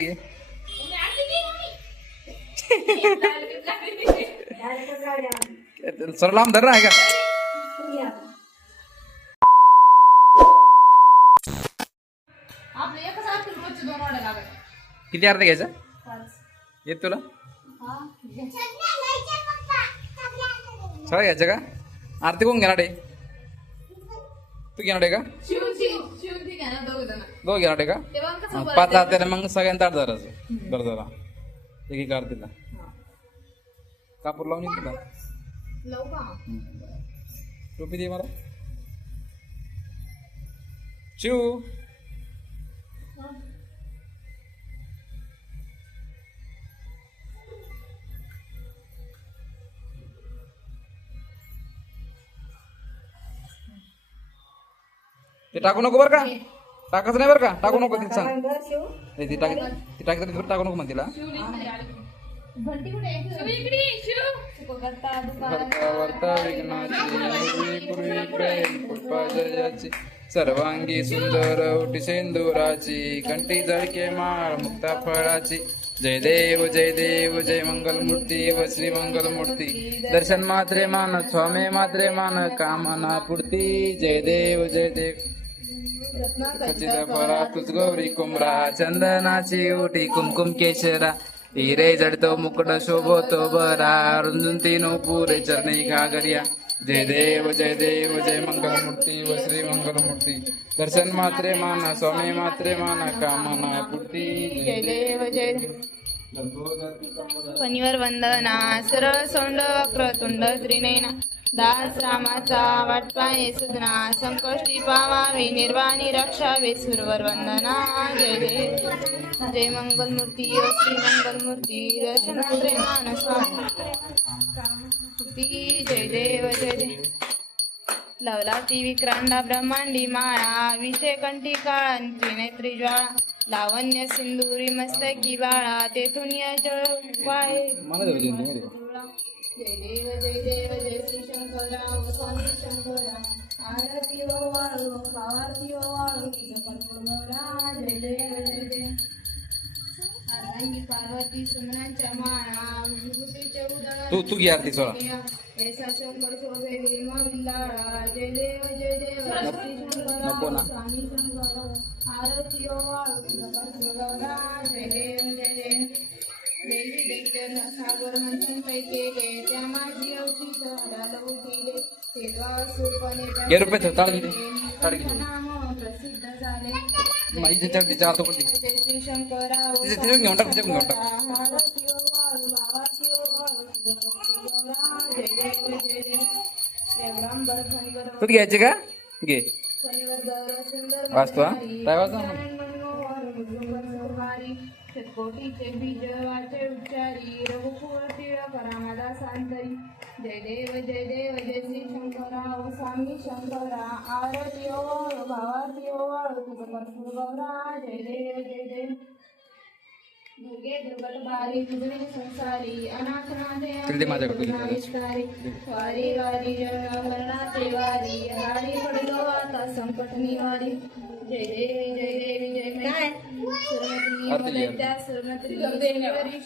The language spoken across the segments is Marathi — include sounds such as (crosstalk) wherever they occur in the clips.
(laughs) सर लांब धर आहे का किती अर्ध घ्यायचं? येत तुला? सगळं घ्यायचं का? आरती कोण घेणार आहे? तू घेणार आहे का? ना दोघ जण. दो घेणार आहे का? तेव्हा कसं हा, बरं पाच ते- आरत्याला मग सगळ्यांना ताट धरायचं बरं जरा एक एक आरतीला. कापूर लावून येईल तुला लावू का? टोपी दे मला. शिव ते टाकू नको बरं का? टाकायचं नाही बरं का? टाकू नको तिला सांग. नाही, ती टाक ती टाकत टाकू नको म्हणते तिला वर्ता विघ्नाची पूर्वी प्रेम पुष्पा जयाची सर्वांगी सुंदर ओटी सेंदुराची कंठी झळके माळ मुक्ता फळाची. जय देव जय देव जय मंगलमूर्ती व श्री मंगलमूर्ती. दर्शन मात्रे मान स्वामी मात्रे मान कामना पूर्ती. जय देव जय देव. खचित फरा तुझ गौरी कुमरा चंदनाची ओटी कुमकुम केशरा हिरे जडतो मुकड शोभतो बरा रुंजून तीनो पुरे चरणी घागरिया जय देव जय देव जय मंगलमूर्ती व श्री मंगलमूर्ती. दर्शन मात्रे माना स्वामी मात्रे माना कामना पूर्ती. जय देव जय देव वंदना सरळ सोंड वक्रतुंड त्रिनयना दास रामाचा वाटपाये सुदना संकष्टी पावावे निर्वाणी रक्षावे सुरवर वंदना जय देव जय मंगलमूर्ती मूर्ती श्री मंगलमूर्ती दर्शन प्रेमान स्वामी जय देव जय देव लवला ती विक्रांडा ब्रह्मांडी माळा विषय कंठी काळा त्रिनेत्री ज्वाळा लावण्य सिंदुरी मस्तकी बाळा तेथून या जळ वाळे मला देऊ दे, दे, दे. जय देव जय देव जय श्री शंकरा ओ स्वामी शंकरा आरती ओ वाळू पावाती ओ वाळू तिचं कल्पना जय देव जय. देव अर्धांगी पार्वती सुमनांच्या माळा विभूतीचे उदळ तू तू घे आरती सोळा ऐसा शंकर शोभे भीमा विल्लाळा जय देव जय देव नको ना. शंकरा स्वामी शंकरा आरती ओ वाळू देवी दैत्य सागर मंथन पै केले त्या माझी अवशी शहराला उठिले रुपये ठेव, ताळ ताळ प्रसिद्ध झाले माझी तिच्या श्री शंकरा तिथे घेऊन टाक तिथे घेऊन टाक तू घ्यायचे का घे फणीवर गौर सुंदर वाचतो हा मनोहारी. काय वाचतो नारायण मनोहर मृदुंबर सौहारी शतकोटीचे बीज वाचे उच्चारी रघुकुळ टिळक रामदास अंतरी जय देव जय देव जय श्री शंकरा ओ स्वामी शंकरा आरती ओ वाळू, भावाती ओ वाळू, तुझं कर्पूर गौरा जय देव जय देव माझ्याकडे तुझी. नाविष्कारी वारी वारी वर्णाचे वारी। हारी पडलो आता संकट निवारी। जय देवी जय देवी जय काय? आरती घे, त्या सुरमत्री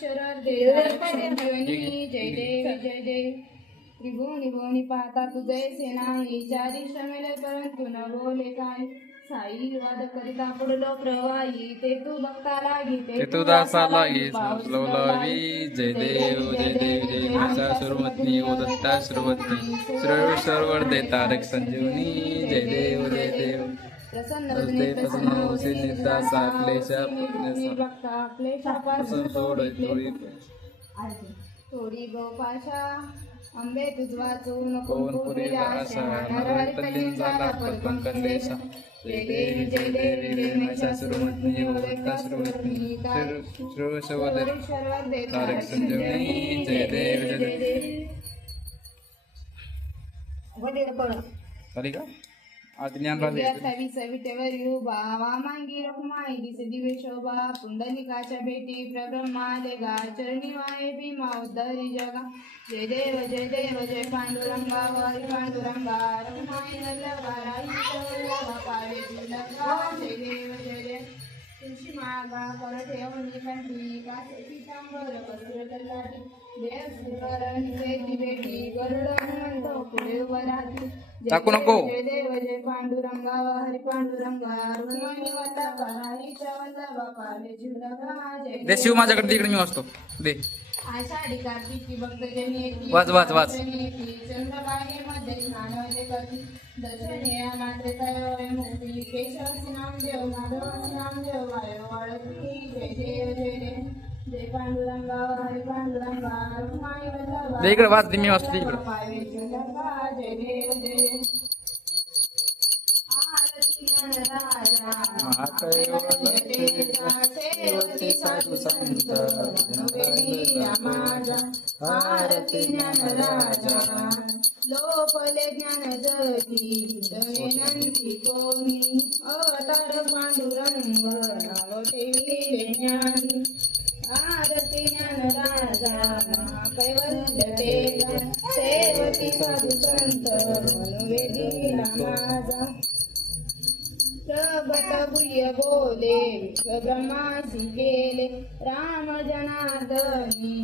शरद देव जय देवी जय देवी त्रिभुवनी भुवनी पाहता तुझे नाही चारी श्रमेले परंतु न बोले काय। साई वाद करिता पुढलो प्रवाही ते तू बघता लागी ते तू दासा लागे. लावी जय देव जय देव. जय माता सुरमतनी ओ दत्ता सुरवतनी सुरेश्वर वर्धे तारक संजीवनी. जय देव जय देव. प्रसन्न प्रसन्न होसे सोड थोडी थोडी गोपाशा. अंबे तुझ वाचू नको पवन पुरी आशा नरहरी जय देवी देवी तारक संजीवनी जय देव जय देव. चालेल का? अठ्ठावीस विटेवर युबा वामांगी रखुमाई. दिसे दिवे शोभा पुंडलिकाच्या भेटी प्रब्रह्माले गा चरणी वाये भीमा उद्धरी जगा. जय देव जय देव जय पांडुरंगा वारी पांडुरंगा. रखुमाई वल्लभा राई पावे तुलभा जय देव जय देव तुळशी मागा कर ठेवणी कंठी कासे पितांबर कसर तलाठी देव श्रीकर निवेदी बेटी गरुड हनुमंत पुढे उभा राहते टाकू देव, नको. देव दे शिव माझ्याकडे तिकडे मी वाचतो. दे. वाच, वाच, वाच. मुक्ती. केशवसी नामदेव माधवसी नामदेव वायो वाळती जय देव जय देव. इकडे वाच, दे मी वाचतो इकडे. साधू संत आरती ज्ञानराजा लोपले ज्ञान जगी विनंती कोणी अवतार पांडुरंग नाव ठेविले ज्ञानी आरती ज्ञानराजा कैवल्य सेवती साधू संत माझा बोले ब्रह्मासी गेले राम जनार्दनी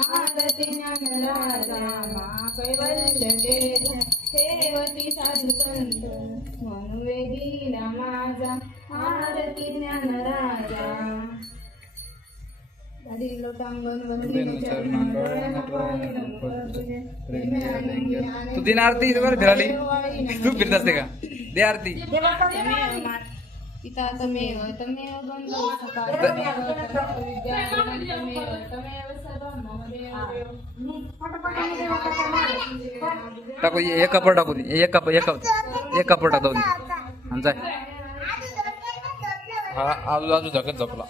आरती ज्ञान राजा मा कैवल्य सेवती साधू संत मनुवेदीला माझा आरती ज्ञान तू दिन आरती बरं फिराली? तू फिरत असते का? दे आरती. टाकू एक कापड टाकू दे. एक कापड एक कापड एक कापड टाकू दे. जाय. हा आजू आजू झकत झोपला.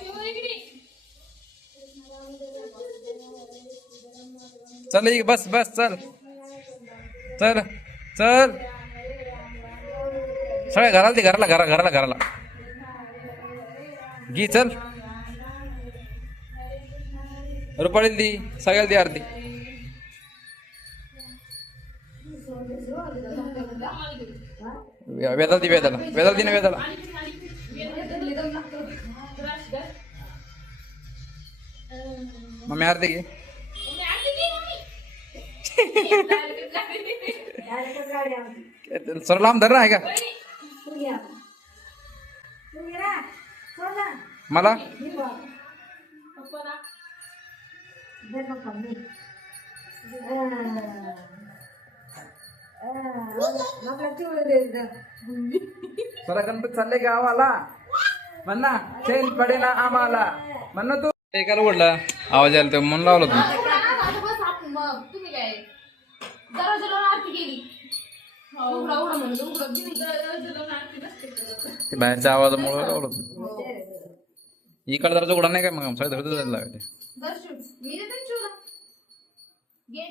चल बस बस चल. चल चल. सगळ्या घराला ते घराला घरा घराला घराला. घी चल. रुपाळीला दी सगळ्याला दे आरती वे- वेदाला दी वेदाला वेदाला दी ना वेदाला मम्मी आरती घे. सर लांब धर ना आहे का मला? सरा गणपती चालले गावाला. म्हण चैन पडे ना आम्हाला. म्हण ना तू. एकाला ओढला. आवाज आला तर म्हणून लावलं तू मग. तुम्ही जरा जरा आरती उघडा उघडा उघडा. नसते करत. ते बाहेरच्या आवाजामुळे इकडे जरा उघडा नाही काय मग सगळं धरत जायला लागले. दर्शन मी देते ना शिवला. घे.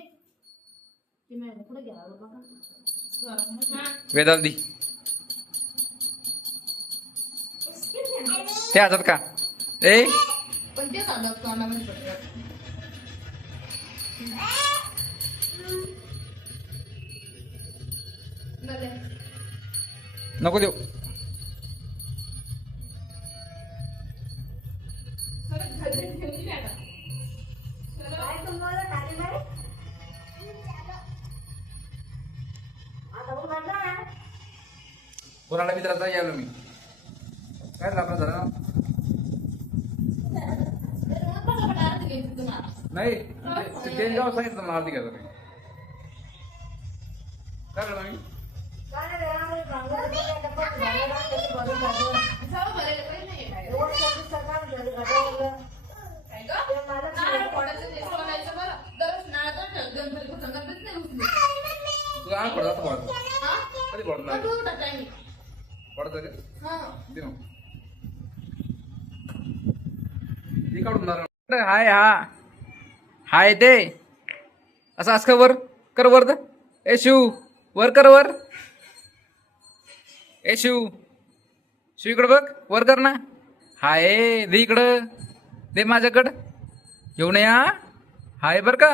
ते मॅडम बघा हा. वेदाला दी. ते हातात का? ए. पण ते सांगा तोंडामध्ये पडलं नको देऊ कोणाला मित्राचा यायलो मी काय आपलं जरा. नाही ते- गाव सांगितलं मला आरती घ्यायचं मी काय झालं मी हाय हा. हाय ते. असं असं वर कर वर. ए शिव. वर कर वर. ए शिव. शिव इकडं बघ वर कर ना. हाय दे इकडं. दे माझ्याकडं. घेऊन या. हाय बर का?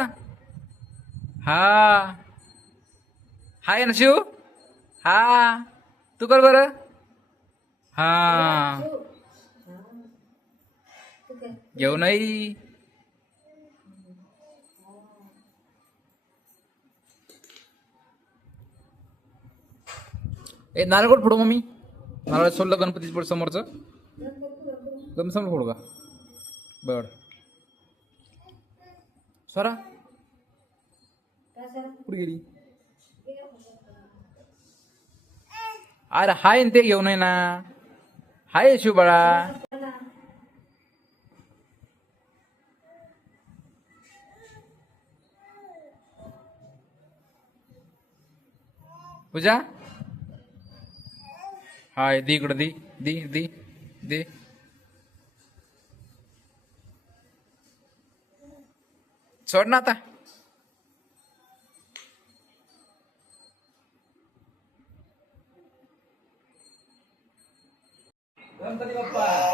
हा. हाय ना शिव. हा. तू कर बरं. हा. घेऊ नाही ए नारळ फोडू मम्मी. नारळ सोडलं गणपतीच पुढे समोरचं. गणपती समोर फोडू का? बर. स्वरा कुठे गेली? अरे हाय ते घेऊन ये ना. हाय शिवबाळा. पूजा? हाय दी इकडं दी दी दी दी. सोड ना आता.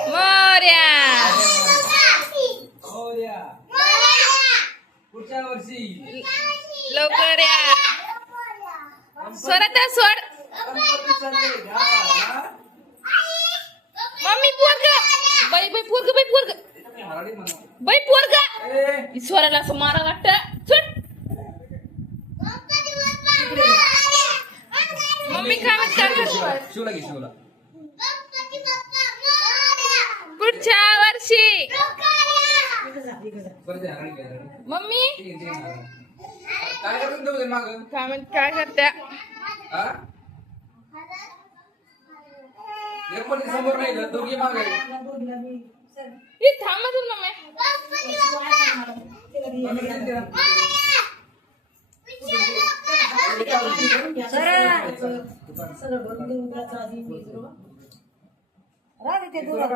मोर्या. पुढच्या वर्षी. लवकर या. स्वरात सोड. मम्मी पोरग! बाई बाई पोरग बाई पोरग! बाई पोरग! स्वराला असं मारा वाटत. सोड मम्मी काय म्हणतात शिवला घे शिवला पुढच्या वर्षी. हाराळी घे, हाराळी. मम्मी. काय करतो तुम्ही माग? काय म्हण काय करत्या हा? एक पण समोर नाही इथं, दोघी माग आहे हे थांबा तू मम्मी मम्मी किती द्या? तुला